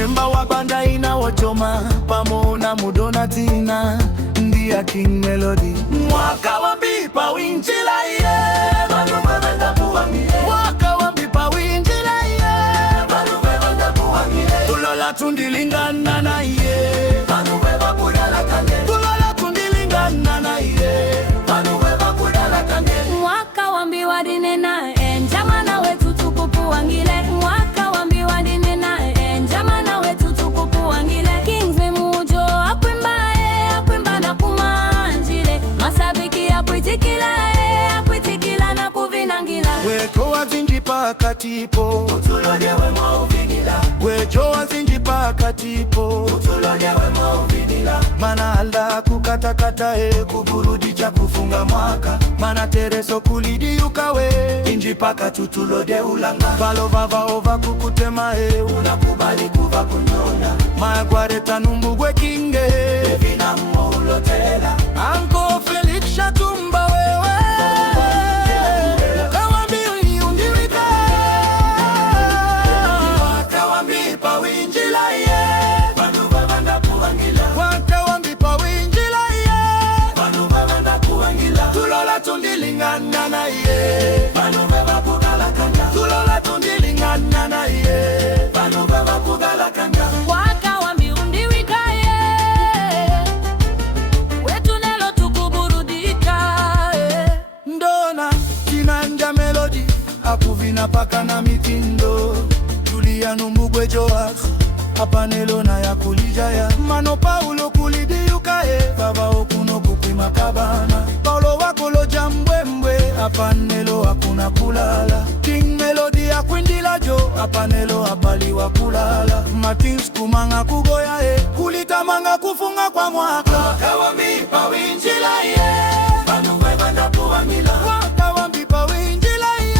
Nemba wa banda ina wachoma pamona mudonatina ndia King Melody. Mwaka wa mbipa winjila ye Manu wenda buwangie. Mwaka wa mbipa winjila ye Manu wenda buwangie. Tulola tundilingana na ye Manu weba budala kange. Tulola tundilingana na ye Manu weba budala kange. Mwaka wa mbiwa dine na njamana wetu tukupuwangile. Mwaka wa mbiwa dine na njamana wetu tukupuwangile. Kings Memujo akwimba na kumanjile. Masabiki akwitikila na kuvinangila. Wejo wazinji paka tipo utulodewe mauvinila. Wejo wazinji paka tipo utulodewe mauvinila. Mana alda kukatakata kuburudi cha kufunga mwaka. Mana tereso kulidi yukawe inji paka tutulode ulanga. Balo vava ova kukutema unakubali kuva kunyona. Magware tanumbugwe kinge Evina mwaulotela. Anko Felix Shatumba wewe Kawambi undiwika. Wakawambi pa winjila ye Banu babanda kuwangila. Wakawambi pa winjila ye Banu babanda kuwangila. Tulola tundilingana na ye Banu baba kugala kanga. Tulola tundilingana na ye Banu baba kugala kanga. Wakawambi undiwika ye wetu nelo tukuburudika Ndona kinanja Melody akuvina paka na mitindo. Julia Numbugwe Joas apanelo na ya kulijaya. Mano Paulo kulidi yukae baba okuno kukwima kabana. Paulo wakolo jambwembwe apanelo hakuna kulala. King Melody akwindila jo apanelo abali wa kulala. Martins kumanga kugoya kulitamanga kufunga kwa mwaka. Wakawambi pa winjila ye Banu webanda kuwangila. Wakawambi pa winjila ye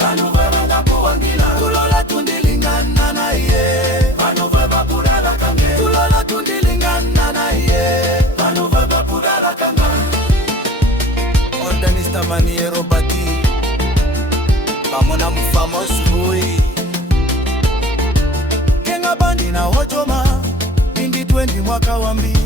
Banu webanda kuwangila. Tulola tundilingana na ye Banu weba budala kange. Tulola tundilingana na ye Banu weba budala kange. Organista Maniero Bati pamona mufamos boy Kenga bandi na wachoma indi 20 mwaka wa mbi.